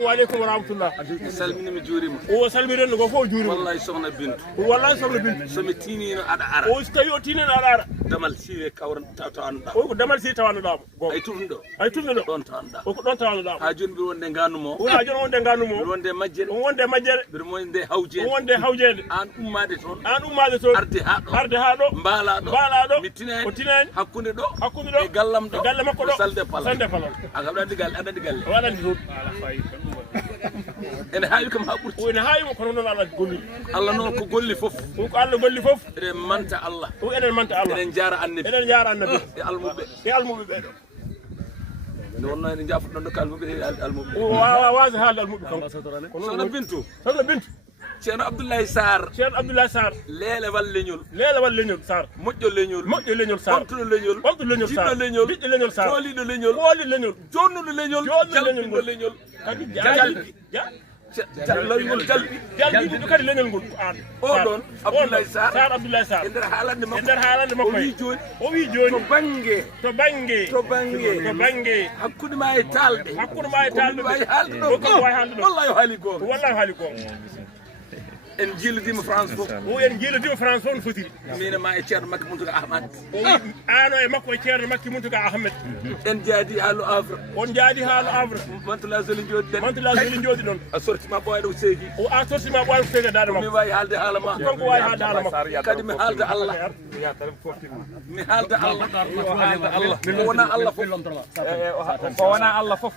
وعليكم ورحمة الله. سلمني مجوريم. وسلمي رنو غفو جوريم. والله سونا بنت. والله سونا بنت. سمتيني على عرب. وستيو تيني على عرب. دمال سيرة كورن تاوان دا. دمال سيرة تاوان دا. أي توندو. أي توندو. دون تاوان دا. دون تاوان دا. هاجون بيرون دعانو مو. هاجون وان دعانو مو. بيرون ده مجر. وان ده مجر. بيرون ده هاوجين. وان ده هاوجين. آن أمادة تون. آن أمادة تون. أرده هادو. أرده هادو. بالادو. بالادو. متنين. متنين. حكوني دو. حكوني دو. إغلام دو. إغلام كودو. سالده فلان. سالده فلان. أغلب أنا دقال. وانا دقول. أنا هايكم هابورت. وين هاي وكرنا على قولي. الله نور كقولي فوف. وقال قولي فوف. إذا منت الله. وإذا منت الله. إذا نجار النبي. إذا نجار النبي. يا المبي. يا المبي. والله نجاف نك المبي المبي. واز هذا المبي. سونا بنتو. سونا بنتو. شيخ عبد الله سار. شيخ عبد الله سار. ليلة واللينول. ليلة واللينول سار. مجد اللينول. مجد اللينول سار. بنت اللينول. بنت اللينول سار. جد اللينول. بنت اللينول سار. كولي اللينول. كولي اللينول. جون اللينول. جون اللينول. جلبي. جلبي. جلبي بكر اللينول نقول. أولون عبد الله سار. سار عبد الله سار. إندر حالنا ما. إندر حالنا ما كوي. ويجون. ويجون. تبانجي. تبانجي. تبانجي. تبانجي. حكون ما يتالد. حكون ما يتالد. والله يهاليكم. والله يهاليكم. إنجيل ديم فرانسو. هو إنجيل ديم فرانسو نفتي. مين ما يشير مك منتج أحمد. أنا مك ويشير مك منتج أحمد. إن جادي هالو أفر. وإن جادي هالو أفر. ما تلازلين جود. ما تلازلين جود دون. أسرت ما بوي دوسيجي. وأسرت ما بوي دوسيجي دارما. مي باي هالده هالما. كم بوي هالده هالما. كدي مي هالده الله. مي هالده الله. وانا الله فوف. وانا الله فوف.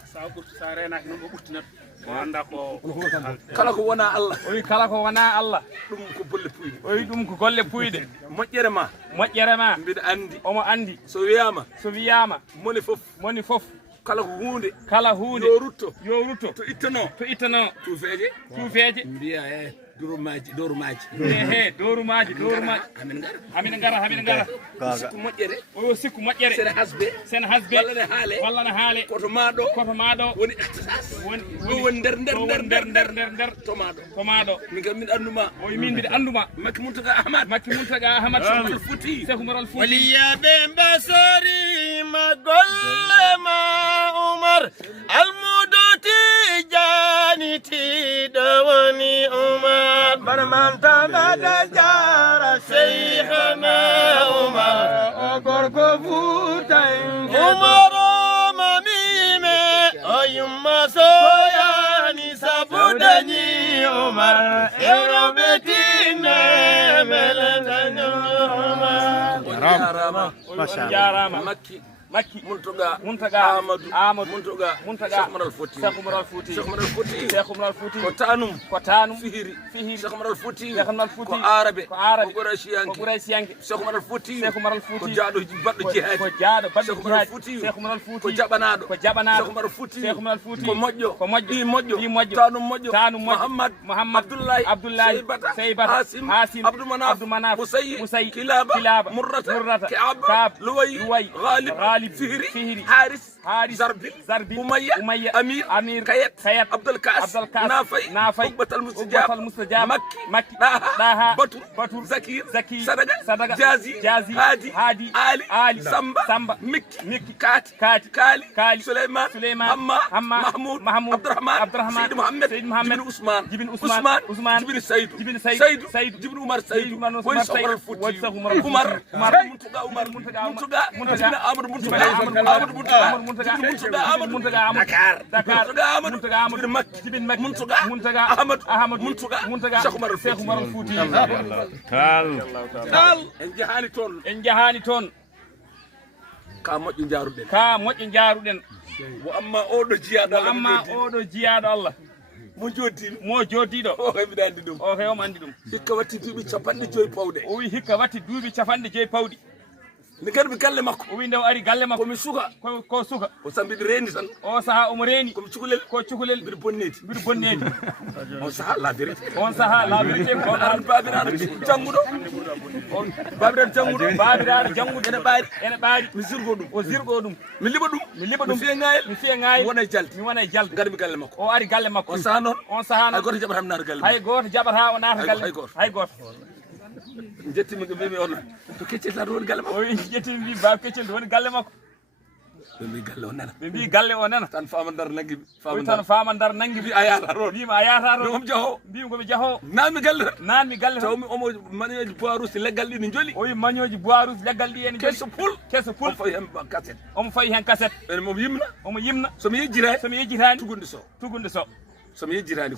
kala ko wona Allah oyi kala ko wona Allah dum ko bolle puyde oyi dum ko golle puyde moƴƴere ma mbiɗa andi omo andi so wiyama moni fof kala ko hunde yo rutto to ittono tuufeje mbiya dorumaji amin ngara sikku moƴƴere sen hasbe walla ne haale koto maɗo woni ihtisas woni nder tomaɗo min kam min anduma oyi min mbiɗa anduma makki muntaga ahmad Cheikh Umar Al Fouti waliyaɓe mbasori ma golle ma Umar almuduti janitiɗo woni Umar barman tagada jara Cheikhna Umar o gorko Fuutanke Umar o mamime o yumma soyani sabudañi Umar ewroɓe tinne melendaño Umar jarama makki muntaga amadou muntaga Cheikh Umar Al Fouti ko tanum fihiri Cheikh Umar Al Fouti ko arabe ko quraysiyanke Cheikh Umar Al Fouti ko jaado baddo jihad Cheikh Umar Al Fouti ko jabanaado Cheikh Umar Al Fouti ko moƴƴo tanum moƴƴo Muhammad Abdullahi Seybata Hasim Abdou Manaf Musay Kilaba Murrata Ka'ab Luway Ghalib فهري حارس زربي أمية أمير كيت عبد الكاس نافي عقبة المستجاب مكي داها بطر زكير صدقة جازي هادي علي سامبا مكي كاتي كالي سليمان حما محمود عبد الرحمن سيد محمد جبن عثمان جبن سيد جبن عمر سيد وين عمر الفوتي عمر منتقى Cheikh Umar Al Fouti en jahani toon ka moƴƴo jaaruɗen wo amma oɗo jiyaɗo Allah mo joddiɗo o heɓiɗa andi ɗum o hewmo andi ɗum hikka watti duuɓi 50 pawɗe o wi hikka watti duuɓi 50 pawɗi mi garbi galle makko o wi ndew ari galle makko komi suka ko suka o sambiɗi reeni tan o saaha omo reeni komi cukalel mbiɗa bonnedi on saaha la vérité ko babiraɗo jangguɗo ene ɓaari mi zirgo ɗum mi liɓa ɗum mi fiya ngayel mi wona e jalde garbi galle makko o ari galle makko on saaha noon hay goto jaɓata mi naata galle hay goto jaɓata o naata galle hay goto jettimi ko mbimi on to keccel tan woni galle makko o jettimi mbi bab keccel woni galle makko بمي قال له نانا بمي قال له نانا تان فاما دار نانغي تان فاما دار نانغي بي اياتا رون بي ما اياتا رون دوم جاهو بي ko be jaho nami galle to mi omo manioji boarus leggal di ni joli o wi manioji boarus leggal di en kesso pul fay hen cassette omo fay hen cassette en mom yimna so mi yejjirani tugunde so somi yejjirani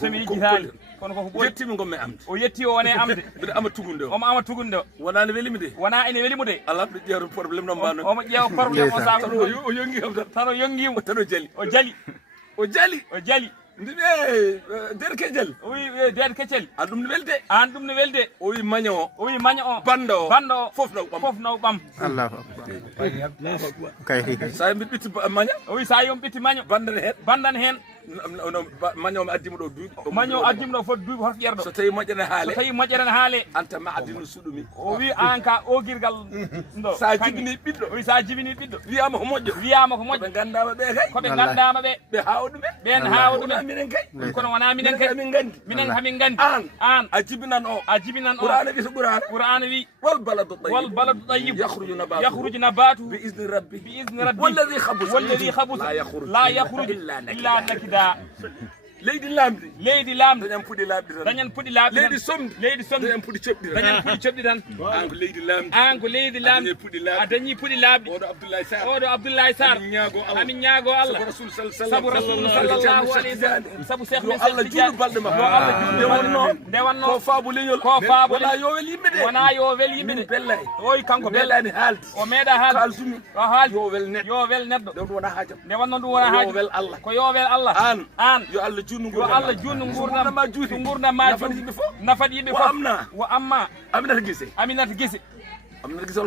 kono ko yettimi gomme amde o yetti o wone amde bido ama tugunde o ama tugunde wona ne welimi de wona ene welimo de ala do jeeru problème no mbano o mo jeew problème o sa o yongi am tan o yongimo tan o jali ndibe derke jel oui derke jel andum ne welde o wi magno o bando fof no bam Allahu akbar kay sa mi bitti magno o wi sa yom bitti magno bandan hen magno mi addimo do duubi magno addimo do fo duubi hor yerdo so tawi moƴƴere haale anta ma addino suɗumi o wi an ka o girgal ndo sa jibini ɓiɗɗo o wi sa jibini ɓiɗɗo wiyama ko moƴƴo ɓe gandama ɓe kay koɓe gandama ɓe hawa ɗumen ɓen hawa ɗumen minen kay kono wona minen kay minen hamin gandi an a jibinan o qur'ana wi to qur'ana wi wal baladu tayyib yakhruju nabatu bi izni rabbi والذي خبث لا يخرج إلا نكدا leydi lamdi dañan puɗi laaɓdi leydi somdi dañan puɗi coɓɗi tan an ko leydi lamdi a dañi puɗi laaɓdi oɗo abdoulaye sar amin ñaago allah sabu rasul sallallahu alayhi wa sallam sabu cheikh men allah juuɗu balɗe makko nde wonno ko faabu leñol wona yo wel yimɓe de bellani oy kanko bellani haalde o meeɗa haalde kalsumi o haalde yo wel neɗɗo nde wona haajam nde wonno ɗum wona haajam ko yo wel allah an yo allah yo Allah junnu ngurdam ma juuti nafat yimɓe fof wo amma Aminata Guissé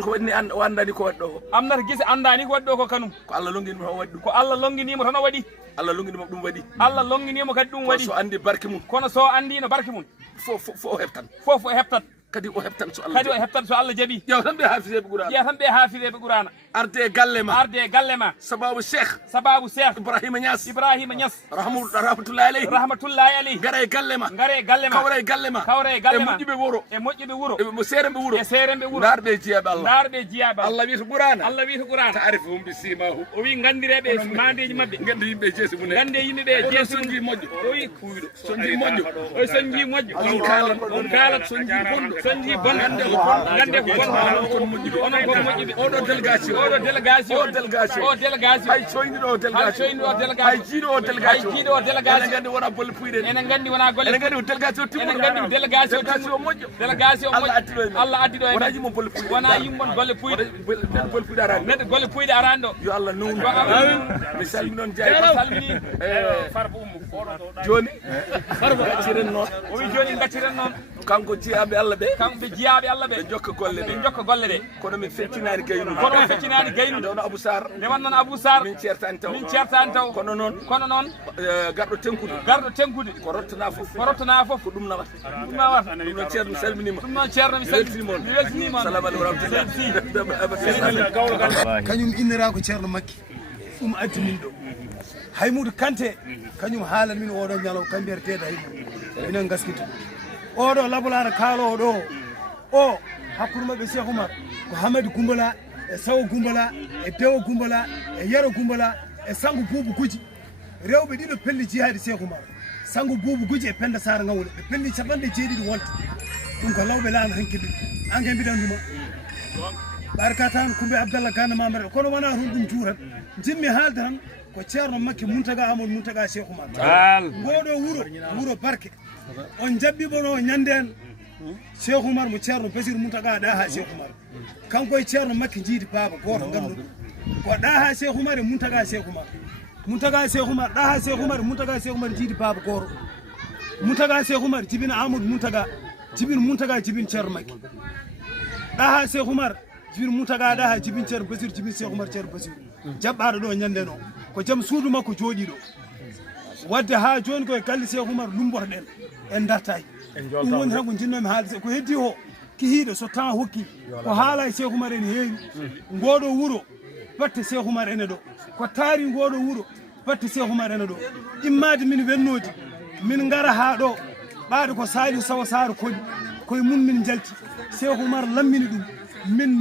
ko waɗni andani ko waɗɗo ko Aminata Guissé andani ko waɗɗo ko kanum ko Allah longinimo tan waɗi ko Allah longinimo tan o waɗi Allah longinimo ɗum waɗi Allah longinimo kadi ɗum waɗi so andi barke mum kono so andino barke mum fof o heptan kadi o heptan so Allah jaɓi ƴeew tan ɓe haafideɓe qur'ana arde galle ma sababu cheikh ibrahima nias rahmatullahi alayhi gare galle ma kawre galle ma e moƴƴuɓe wuro e seremɓe wuro darɓe jiyaɓe Allah wi to qur'ana ta'rifuhum bi simahum o wi gandireɓe mandeji mabɓe gandi yimɓe jeesi munen gande yimɓeɓe jeesi sonji moƴƴo o wi kuuɗo sonji moƴƴo o sonji moƴƴo on kalat sonji bon gande ko bon onon ko moƴƴuɓe oɗo délégation hay coyniɗo o délégation hay jiiɗo o délégation gandi wona bolle puyɗe enen gandi wona golle enen gandi délégation moƴƴo délégation Allah addiɗo wona yimmon bolle puyɗe wona yimmon golle puyɗe bolle puyɗe arani neɗɗo golle puyɗe arani ɗo yo Allah nownu mi salmini noon salmini farba ummo joni gacciren noon o wi joni gacciren noon kanko jiyaɓe Allah ɓe jiyaɓe Allah ɓe ɓe jokka golle ɗe kono min feccinani gaynude nde wono Abou Sarr nde wonnoon Abou Sarr min certani taw kono noon garɗo tenkude ko rottana fof ko ɗum nawata ɗum noon ceerno mi salminima mi weltinima salamu aleykum rahmatullah kañum innira ko ceerno makki ɗum addi min ɗo Haymoutou Kanté kañum haalan min oɗo ñalaw kam mbiyetede Haymoutou minen gaskita oɗo labolare kaalowo ɗo o hakkude mabɓe Cheikh Oumar ko Hamady Goumbala e Sawo Goumbala e Dewo Goumbala e Yero Goumbala e Sango Boubou Gouji rewɓe ɗiɗo pelli jihadi Cheikh Oumar Sango Boubou Gouji e Penda Sara Ngawle ɓe pelli capanɗe jeeɗiɗi wonta ɗum ko lawɓe laana hankkidi an ke mbiɗan ɗuma ɓarka tan Koumbe Abdallah Gana Mamere kono wona toon ɗum juurat jimmi haalde tan ko ceerno makki Mountaga Amadou Mountaga Cheikh Oumar ngoɗo wuro barke on jabbiɓono ñanden Cheikh Oumar mo ceerno Basir Mountaga ɗaha Cheikh Oumar kanko e ceerno makki jiidi baaba goto ganduɗo ko ɗaha Cheikh Oumar e Mountaga Cheikh Oumar ɗaha Cheikh Oumar Mountaga Cheikh Oumar jiidi baaba goto Mountaga Cheikh Oumar jibina Amadou Mountaga jibin ceerno makki ɗaha Cheikh Oumar jibin Mountaga ɗaha jibin ceerno Basir jibin Cheikh Oumar ceerno Basir jaɓɓaɗo ɗo ñanden o ko jaam suudu makko jooɗi ɗo wadde ha joni koye galle Cheikh Oumar lumbotoɗen en dartayi ɗum woni tan ko jinnomi haalde ko heddi o kihiɗo so temps hokki ko haala e Cheikh Oumar ene heewi ngoɗo wuuro batte Cheikh Oumar ene ɗo ko taari ngoɗo wuuro batte Cheikh Oumar ene ɗo immade min wennodi min gara ha ɗo ɓaade ko Saliou Sawo Sara koɗi koye mum min jalti Cheikh Oumar lammini ɗum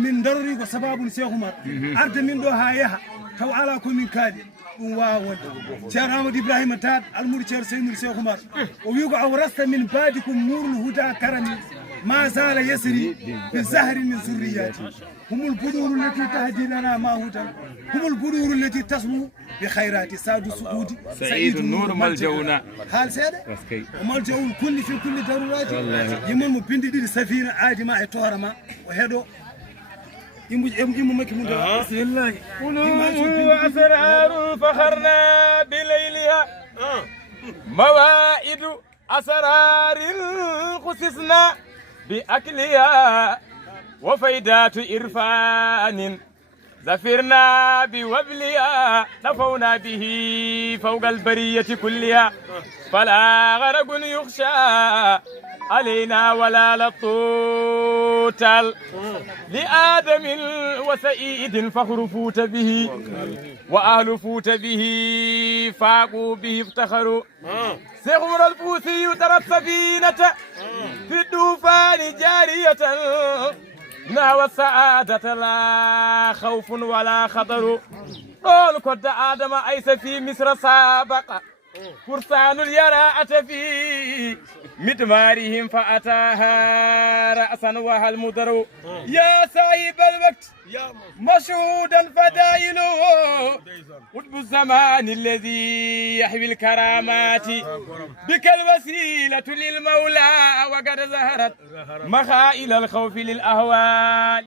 min darori ko sababude Cheikh Oumar arde min ɗo ha yaaha taw ala ko min kaali ɗum wawa wonde ceerno amadou ibrahima taat almouri ceerno seynul cheikh oumar o wi ko aw rasta min baadikum nurul huda karami ما زال يسري بالزهر من ذرياتي هم البذور التي تهدي لنا ما هدى هم البذور التي تسمو بخيرات ساد السعود سعيد النور ملجونا حال سيدة وملجو الكل في كل ضرورات يمن مبندي السفينة عادي ما يتورما وهدو يمو مكي من بسم الله قلوب أسرار فخرنا بليلها موائد أسرار خصصنا بأكلها وفيدات إرفان زفرنا بوبلها نفونا به فوق البرية كلها فلا غرق يخشى علينا ولا لطوتل لآدم وسعيد فخر فوت به وأهل فوت به فاقوا به افتخروا سيغمر الفوسي ترى السفينة في الطوفان جارية نحو السعادة لا خوف ولا خطر قول قد آدم أيس في مصر سابق فرسان اليراءة في مدمارهم فأتاها رأسا وهل مدر يا صاحب الوقت مشهودا فدائله قطب الزمان الذي يحوي الكرامات بك الوسيلة للمولى وقد ظهرت مخائل الخوف للأهوال